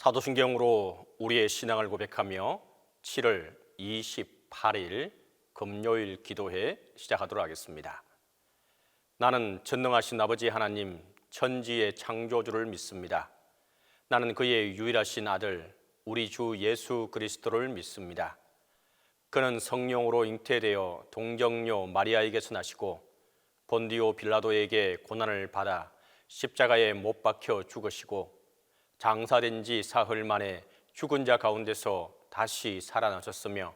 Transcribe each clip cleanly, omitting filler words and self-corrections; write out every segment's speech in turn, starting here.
사도신경으로 우리의 신앙을 고백하며 7월 28일 금요일 기도회 시작하도록 하겠습니다. 나는 전능하신 아버지 하나님 천지의 창조주를 믿습니다. 나는 그의 유일하신 아들 우리 주 예수 그리스도를 믿습니다. 그는 성령으로 잉태되어 동정녀 마리아에게서 나시고 본디오 빌라도에게 고난을 받아 십자가에 못 박혀 죽으시고 장사된 지 사흘 만에 죽은 자 가운데서 다시 살아나셨으며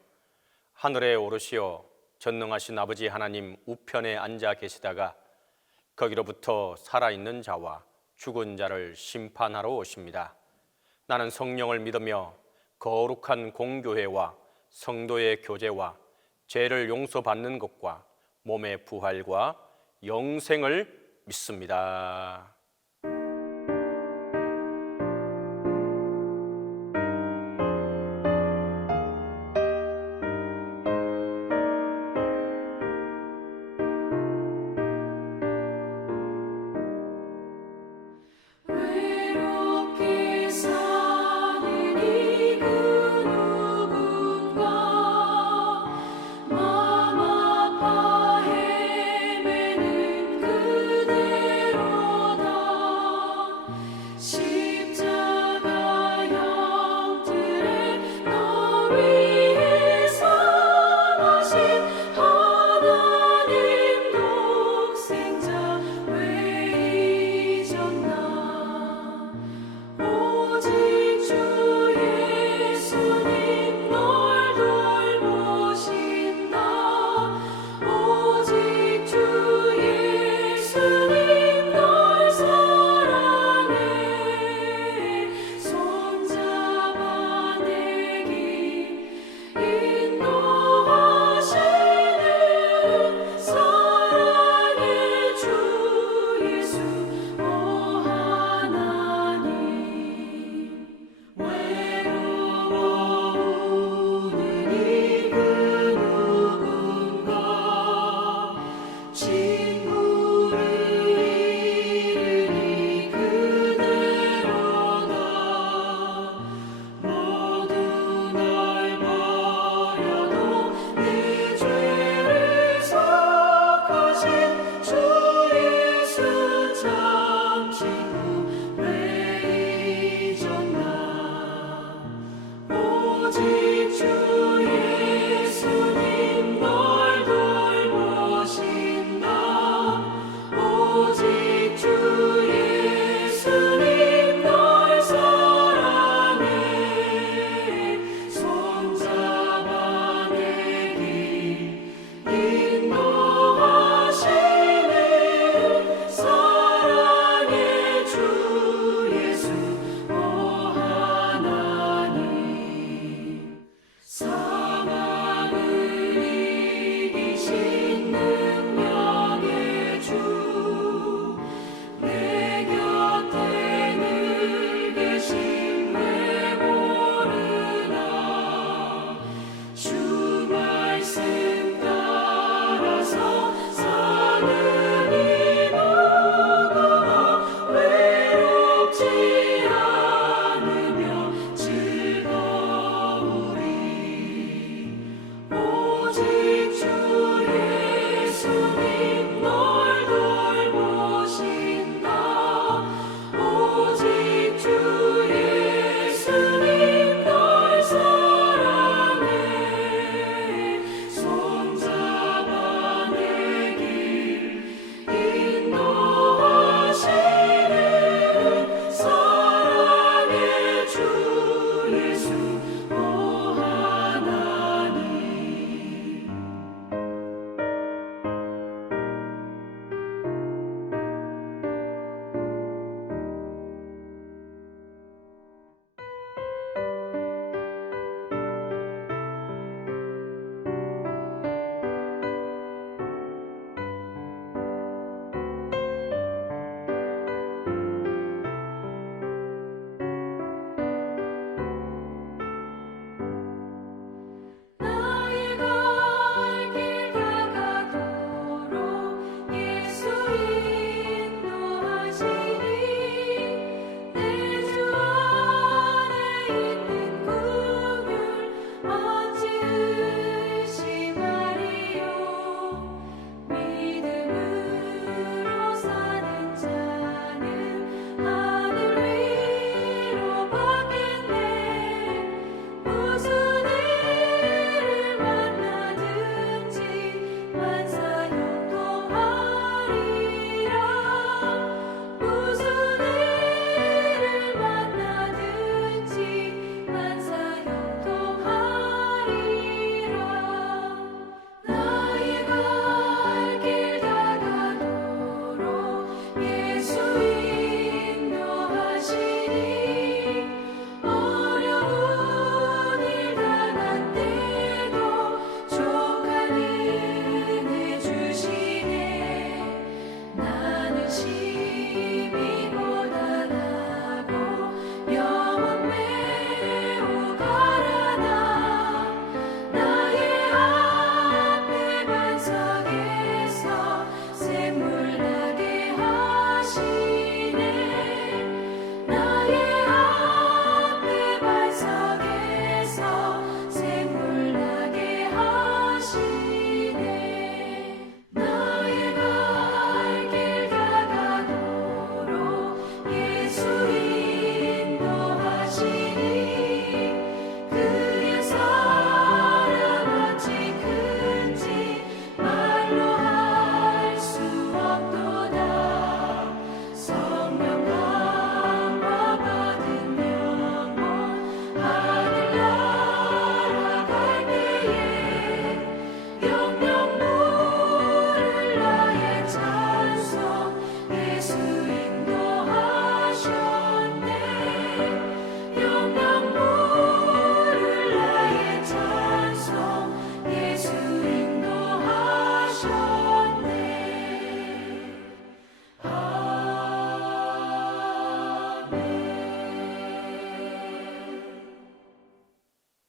하늘에 오르시어 전능하신 아버지 하나님 우편에 앉아 계시다가 거기로부터 살아있는 자와 죽은 자를 심판하러 오십니다. 나는 성령을 믿으며 거룩한 공교회와 성도의 교제와 죄를 용서받는 것과 몸의 부활과 영생을 믿습니다. 맘 아파 헤매는 그대로다.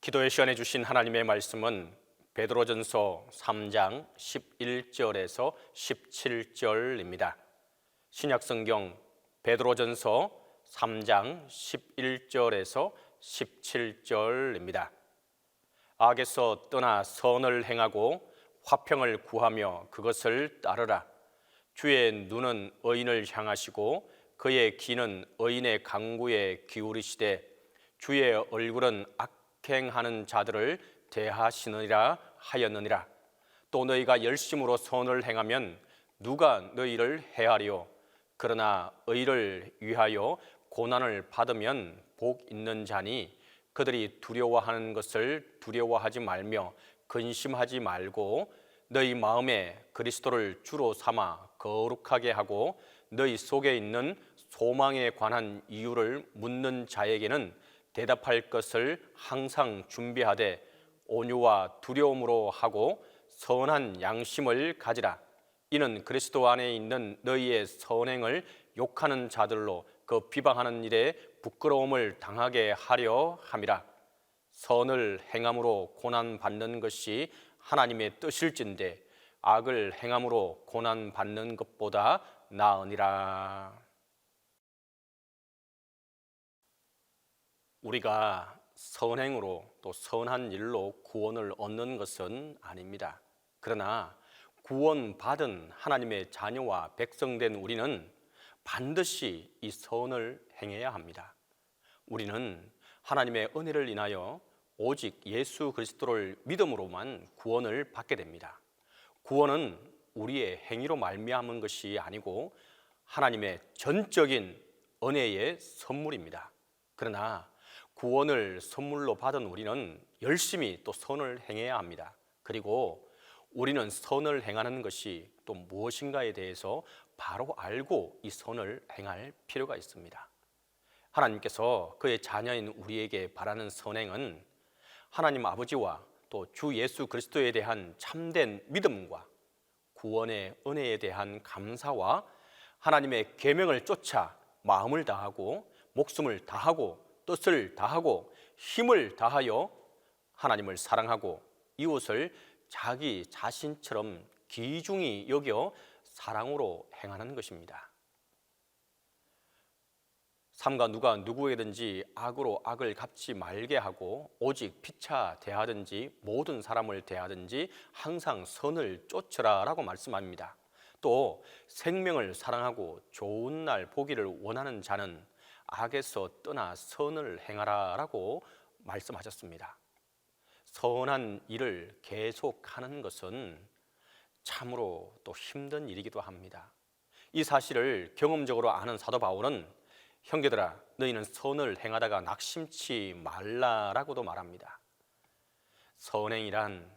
기도에 시연해 주신 하나님의 말씀은 베드로전서 3장 11절에서 17절입니다. 신약성경 베드로전서 3장 11절에서 17절입니다. 악에서 떠나 선을 행하고 화평을 구하며 그것을 따르라. 주의 눈은 의인을 향하시고 그의 귀는 의인의 간구에 기울이시되 주의 얼굴은 악행하는 자들을 대하시느니라 하였느니라. 또 너희가 열심으로 선을 행하면 누가 너희를 해하리요? 그러나 의를 위하여 고난을 받으면 복 있는 자니 그들이 두려워하는 것을 두려워하지 말며 근심하지 말고 너희 마음에 그리스도를 주로 삼아 거룩하게 하고 너희 속에 있는 소망에 관한 이유를 묻는 자에게는 대답할 것을 항상 준비하되 온유와 두려움으로 하고 선한 양심을 가지라. 이는 그리스도 안에 있는 너희의 선행을 욕하는 자들로 그 비방하는 일에 부끄러움을 당하게 하려 함이라. 선을 행함으로 고난 받는 것이 하나님의 뜻일진데 악을 행함으로 고난 받는 것보다 나으니라. 우리가 선행으로 또 선한 일로 구원을 얻는 것은 아닙니다. 그러나 구원받은 하나님의 자녀와 백성된 우리는 반드시 이 선을 행해야 합니다. 우리는 하나님의 은혜를 인하여 오직 예수 그리스도를 믿음으로만 구원을 받게 됩니다. 구원은 우리의 행위로 말미암은 것이 아니고 하나님의 전적인 은혜의 선물입니다. 그러나 구원을 선물로 받은 우리는 열심히 또 선을 행해야 합니다. 그리고 우리는 선을 행하는 것이 또 무엇인가에 대해서 바로 알고 이 선을 행할 필요가 있습니다. 하나님께서 그의 자녀인 우리에게 바라는 선행은 하나님 아버지와 또 주 예수 그리스도에 대한 참된 믿음과 구원의 은혜에 대한 감사와 하나님의 계명을 쫓아 마음을 다하고 목숨을 다하고 뜻을 다하고 힘을 다하여 하나님을 사랑하고 이웃을 자기 자신처럼 귀중히 여겨 사랑으로 행하는 것입니다. 삼가 누가 누구에든지 악으로 악을 갚지 말게 하고 오직 피차 대하든지 모든 사람을 대하든지 항상 선을 쫓으라 라고 말씀합니다. 또 생명을 사랑하고 좋은 날 보기를 원하는 자는 악에서 떠나 선을 행하라 라고 말씀하셨습니다. 선한 일을 계속하는 것은 참으로 또 힘든 일이기도 합니다. 이 사실을 경험적으로 아는 사도 바울은 형제들아 너희는 선을 행하다가 낙심치 말라라고도 말합니다. 선행이란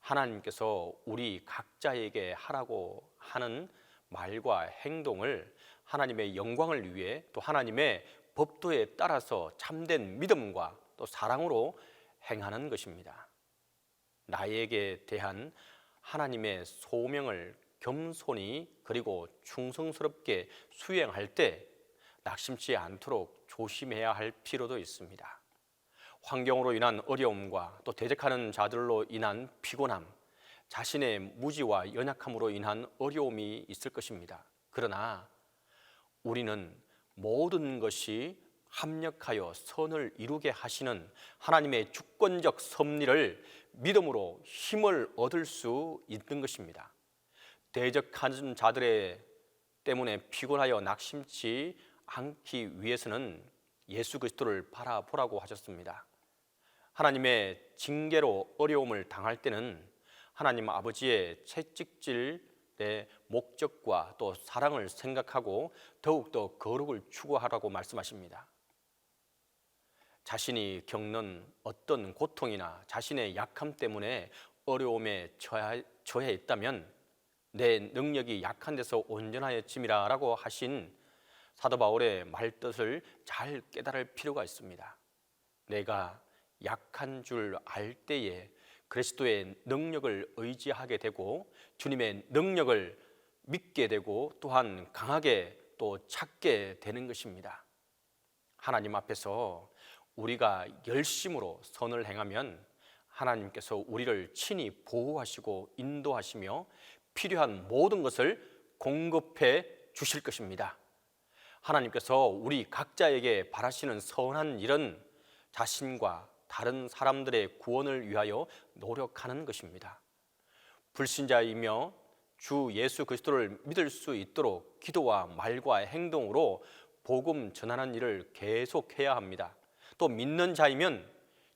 하나님께서 우리 각자에게 하라고 하는 말과 행동을 하나님의 영광을 위해 또 하나님의 법도에 따라서 참된 믿음과 또 사랑으로 행하는 것입니다. 나에게 대한 하나님의 소명을 겸손히 그리고 충성스럽게 수행할 때 낙심치 않도록 조심해야 할 필요도 있습니다. 환경으로 인한 어려움과 또 대적하는 자들로 인한 피곤함, 자신의 무지와 연약함으로 인한 어려움이 있을 것입니다. 그러나 우리는 모든 것이 합력하여 선을 이루게 하시는 하나님의 주권적 섭리를 믿음으로 힘을 얻을 수 있는 것입니다. 대적하는 자들의 때문에 피곤하여 낙심치 않기 위해서는 예수 그리스도를 바라보라고 하셨습니다. 하나님의 징계로 어려움을 당할 때는 하나님 아버지의 채찍질의 목적과 또 사랑을 생각하고 더욱더 거룩을 추구하라고 말씀하십니다. 자신이 겪는 어떤 고통이나 자신의 약함 때문에 어려움에 처해 있다면 내 능력이 약한 데서 온전하여짐이라 라고 하신 사도 바울의 말뜻을 잘 깨달을 필요가 있습니다. 내가 약한 줄 알 때에 그리스도의 능력을 의지하게 되고 주님의 능력을 믿게 되고 또한 강하게 또 찾게 되는 것입니다. 하나님 앞에서 우리가 열심으로 선을 행하면 하나님께서 우리를 친히 보호하시고 인도하시며 필요한 모든 것을 공급해 주실 것입니다. 하나님께서 우리 각자에게 바라시는 선한 일은 자신과 다른 사람들의 구원을 위하여 노력하는 것입니다. 불신자이며 주 예수 그리스도를 믿을 수 있도록 기도와 말과 행동으로 복음 전하는 일을 계속해야 합니다. 또 믿는 자이면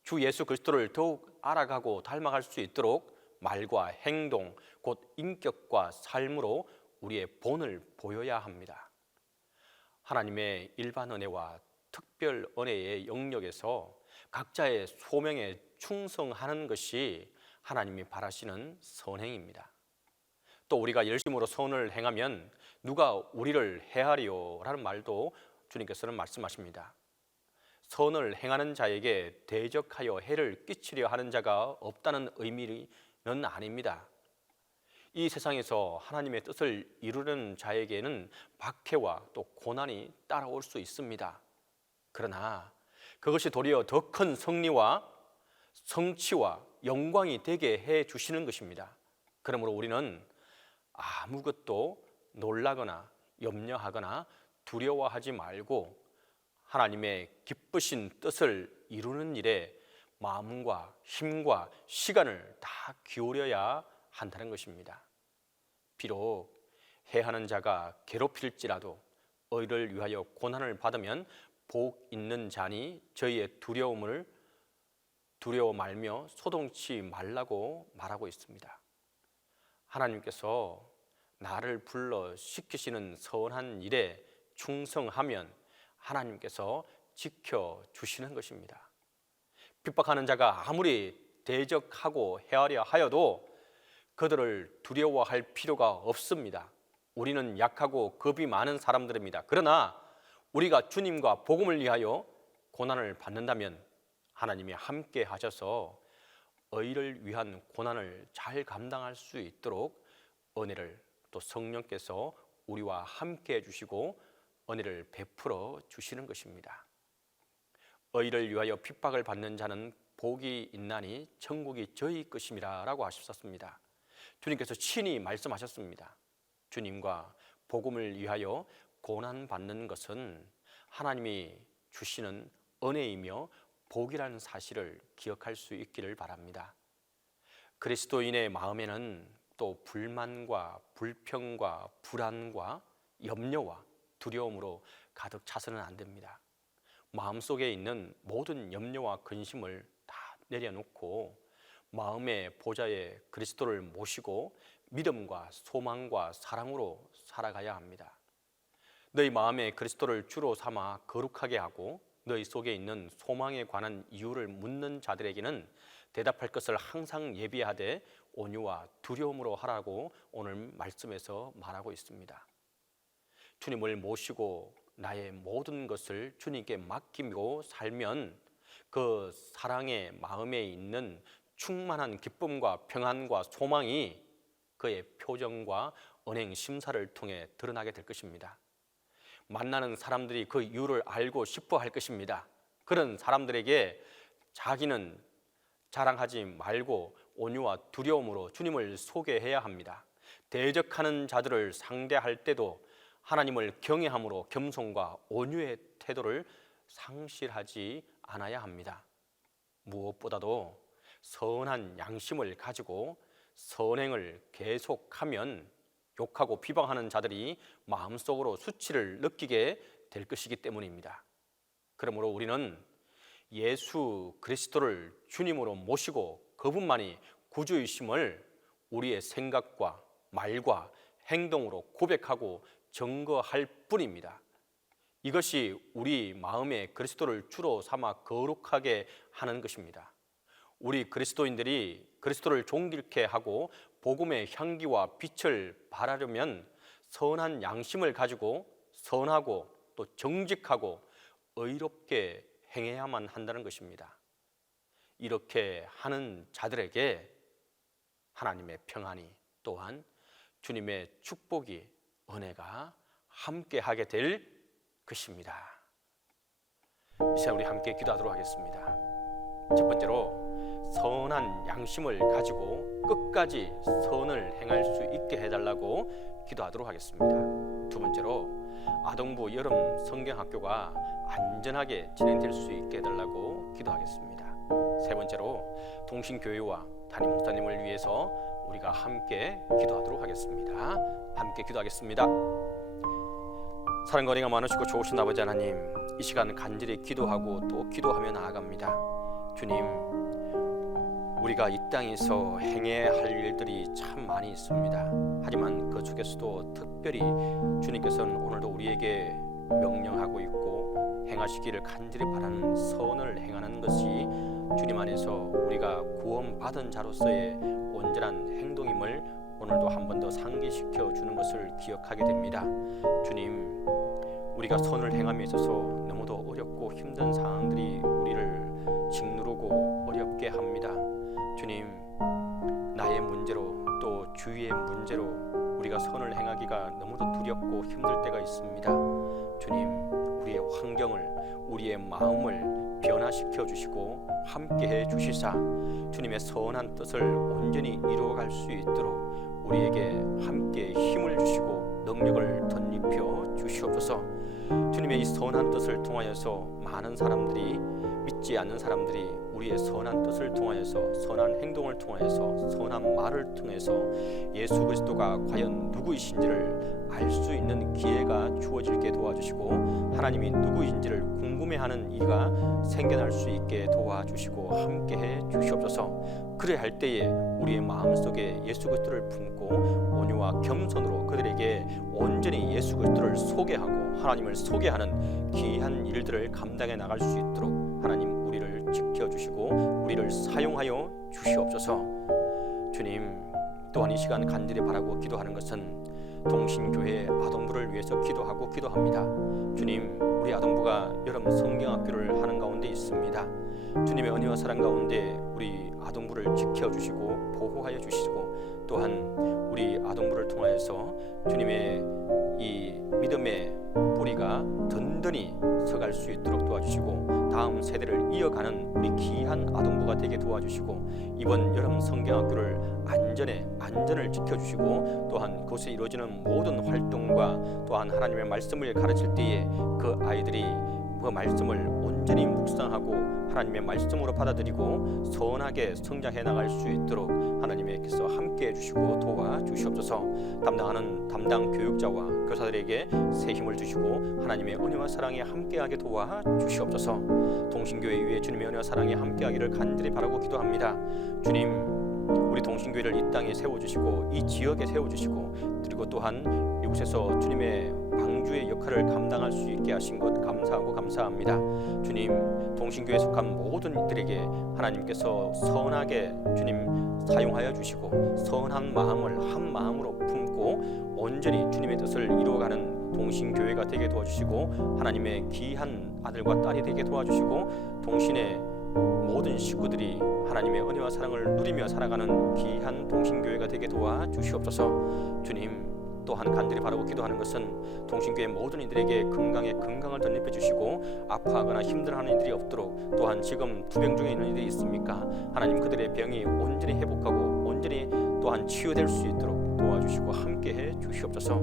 주 예수 그리스도를 더욱 알아가고 닮아갈 수 있도록 말과 행동, 곧 인격과 삶으로 우리의 본을 보여야 합니다. 하나님의 일반 은혜와 특별 은혜의 영역에서 각자의 소명에 충성하는 것이 하나님이 바라시는 선행입니다. 또 우리가 열심으로 선을 행하면 누가 우리를 해하리요? 라는 말도 주님께서는 말씀하십니다. 선을 행하는 자에게 대적하여 해를 끼치려 하는 자가 없다는 의미는 아닙니다. 이 세상에서 하나님의 뜻을 이루는 자에게는 박해와 또 고난이 따라올 수 있습니다. 그러나 그것이 도리어 더 큰 승리와 성취와 영광이 되게 해 주시는 것입니다. 그러므로 우리는 아무것도 놀라거나 염려하거나 두려워하지 말고 하나님의 기쁘신 뜻을 이루는 일에 마음과 힘과 시간을 다 기울여야 한다는 것입니다. 비록 해하는 자가 괴롭힐지라도 의를 위하여 고난을 받으면 복 있는 자니 저희의 두려워 말며 소동치 말라고 말하고 있습니다. 하나님께서 나를 불러 시키시는 선한 일에 충성하면 하나님께서 지켜주시는 것입니다. 핍박하는 자가 아무리 대적하고 해하려 하여도 그들을 두려워할 필요가 없습니다. 우리는 약하고 겁이 많은 사람들입니다. 그러나 우리가 주님과 복음을 위하여 고난을 받는다면 하나님이 함께 하셔서 의를 위한 고난을 잘 감당할 수 있도록 은혜를 또 성령께서 우리와 함께 해주시고 은혜를 베풀어 주시는 것입니다. 의를 위하여 핍박을 받는 자는 복이 있나니 천국이 저희 것임이라 라고 하셨습니다. 주님께서 친히 말씀하셨습니다. 주님과 복음을 위하여 고난받는 것은 하나님이 주시는 은혜이며 복이라는 사실을 기억할 수 있기를 바랍니다. 그리스도인의 마음에는 또 불만과 불평과 불안과 염려와 두려움으로 가득 차서는 안 됩니다. 마음속에 있는 모든 염려와 근심을 다 내려놓고 마음의 보좌에 그리스도를 모시고 믿음과 소망과 사랑으로 살아가야 합니다. 너희 마음에 그리스도를 주로 삼아 거룩하게 하고 너희 속에 있는 소망에 관한 이유를 묻는 자들에게는 대답할 것을 항상 예비하되 온유와 두려움으로 하라고 오늘 말씀에서 말하고 있습니다. 주님을 모시고 나의 모든 것을 주님께 맡기고 살면 그 사랑의 마음에 있는 충만한 기쁨과 평안과 소망이 그의 표정과 언행 심사를 통해 드러나게 될 것입니다. 만나는 사람들이 그 이유를 알고 싶어 할 것입니다. 그런 사람들에게 자기는 자랑하지 말고 온유와 두려움으로 주님을 소개해야 합니다. 대적하는 자들을 상대할 때도 하나님을 경외함으로 겸손과 온유의 태도를 상실하지 않아야 합니다. 무엇보다도 선한 양심을 가지고 선행을 계속하면 욕하고 비방하는 자들이 마음속으로 수치를 느끼게 될 것이기 때문입니다. 그러므로 우리는 예수 그리스도를 주님으로 모시고 그분만이 구주이심을 우리의 생각과 말과 행동으로 고백하고 증거할 뿐입니다. 이것이 우리 마음에 그리스도를 주로 삼아 거룩하게 하는 것입니다. 우리 그리스도인들이 그리스도를 존귀케 하고 복음의 향기와 빛을 발하려면 선한 양심을 가지고 선하고 또 정직하고 의롭게 행해야만 한다는 것입니다. 이렇게 하는 자들에게 하나님의 평안이 또한 주님의 축복이 은혜가 함께하게 될 것입니다. 이 시간 우리 함께 기도하도록 하겠습니다. 첫 번째로 선한 양심을 가지고 끝까지 선을 행할 수 있게 해달라고 기도하도록 하겠습니다. 두 번째로 아동부 여름 성경학교가 안전하게 진행될 수 있게 해달라고 기도하겠습니다. 세 번째로 동신교회와 담임 목사님을 위해서 우리가 함께 기도하도록 하겠습니다. 함께 기도하겠습니다. 사랑과 은혜가 많으시고 좋으신 아버지 하나님, 이 시간 간절히 기도하고 또 기도하며 나아갑니다. 주님, 우리가 이 땅에서 행해야 할 일들이 참 많이 있습니다. 하지만 그 속에서도 특별히 주님께서는 오늘도 우리에게 명령하고 있고 행하시기를 간절히 바라는 선을 행하는 것이 주님 안에서 우리가 구원받은 자로서의 온전한 행동임을 오늘도 한 번 더 상기시켜 주는 것을 기억하게 됩니다. 주님, 우리가 선을 행함에 있어서 너무도 어렵고 힘든 상황들이 우리를 짓누르고 어렵게 합니다. 주님, 나의 문제로 또 주위의 문제로 우리가 선을 행하기가 너무도 두렵고 힘들 때가 있습니다. 주님, 우리의 환경을, 우리의 마음을 변화시켜 주시고 함께해 주시사 주님의 선한 뜻을 온전히 이루어갈 수 있도록 우리에게 함께 힘을 주시고 능력을 덧입혀 주시옵소서. 주님의 이 선한 뜻을 통하여서 많은 사람들이, 믿지 않는 사람들이 우리의 선한 뜻을 통하여서, 선한 행동을 통하여서, 선한 말을 통해서 예수 그리스도가 과연 누구이신지를 알 수 있는 기회가 주어지게 도와주시고 하나님이 누구인지를 궁금해하는 이가 생겨날 수 있게 도와주시고 함께해 주시옵소서. 그래 할 때에 우리의 마음속에 예수 그리스도를 품고 온유와 겸손으로 그들에게 온전히 예수 그리스도를 소개하고 하나님을 소개하는 귀한 일들을 감당해 나갈 수 있도록 하나님 우리를 지켜주시고 우리를 사용하여 주시옵소서. 주님, 또한 이 시간 간절히 바라고 기도하는 것은 동신교회 아동부를 위해서 기도하고 기도합니다. 주님, 우리 아동부가 여름 성경학교를 하는 가운데 있습니다. 주님의 은혜와 사랑 가운데 우리 아동부를 지켜주시고 보호하여 주시고 또한 우리 아동부를 통하여서 주님의 이 믿음의 뿌리가 든든히 서갈 수 있도록 도와주시고 다음 세대를 이어가는 우리 귀한 아동부가 되게 도와주시고 이번 여름 성경학교를 안전을 지켜주시고 또한 그곳에 이루어지는 모든 활동과 또한 하나님의 말씀을 가르칠 때에 그 아이들이 그 말씀을 온전히 묵상하고 하나님의 말씀으로 받아들이고 선하게 성장해 나갈 수 있도록 하나님께서 함께해 주시고 도와주시옵소서. 담당하는 담당 교육자와 교사들에게 새 힘을 주시고 하나님의 은혜와 사랑에 함께하게 도와주시옵소서. 동신교회 위에 주님의 은혜와 사랑에 함께하기를 간절히 바라고 기도합니다. 주님, 우리 동신교회를 이 땅에 세워주시고 이 지역에 세워주시고 그리고 또한 이곳에서 주님의 방주의 역할을 감당할 수 있게 하신 것 감사하고 감사합니다. 주님, 동신교회에 속한 모든 이들에게 하나님께서 선하게 주님 사용하여 주시고 선한 마음을 한 마음으로 품고 온전히 주님의 뜻을 이루어가는 동신교회가 되게 도와주시고 하나님의 귀한 아들과 딸이 되게 도와주시고 동신의 모든 식구들이 하나님의 은혜와 사랑을 누리며 살아가는 귀한 동신교회가 되게 도와주시옵소서. 주님, 또한 간절히 바라고 기도하는 것은 동신교회 모든 이들에게 건강에 건강을 덧입혀 주시고 아파하거나 힘들어하는 이들이 없도록 또한 지금 투병 중에 있는 이들이 있습니까? 하나님 그들의 병이 온전히 회복하고 온전히 또한 치유될 수 있도록 도와주시고 함께해 주시옵소서.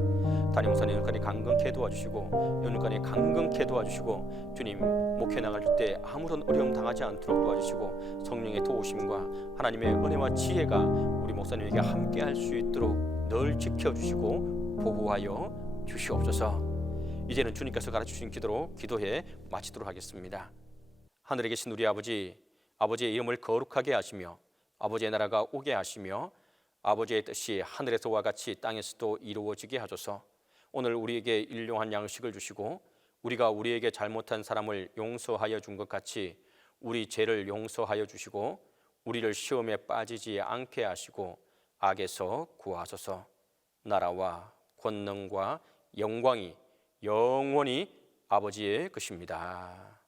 담임 목사님 연간에 강건케 도와주시고 연간에 강건케 도와주시고 주님 목회 나갈 때 아무런 어려움 당하지 않도록 도와주시고 성령의 도우심과 하나님의 은혜와 지혜가 우리 목사님에게 함께할 수 있도록 늘 지켜주시고 보호하여 주시옵소서. 이제는 주님께서 가르쳐주신 기도로 기도해 마치도록 하겠습니다. 하늘에 계신 우리 아버지, 아버지의 이름을 거룩하게 하시며 아버지의 나라가 오게 하시며 아버지의 뜻이 하늘에서와 같이 땅에서도 이루어지게 하소서. 오늘 우리에게 일용할 양식을 주시고 우리가 우리에게 잘못한 사람을 용서하여 준 것 같이 우리 죄를 용서하여 주시고 우리를 시험에 빠지지 않게 하시고 악에서 구하소서. 나라와 권능과 영광이 영원히 아버지의 것입니다.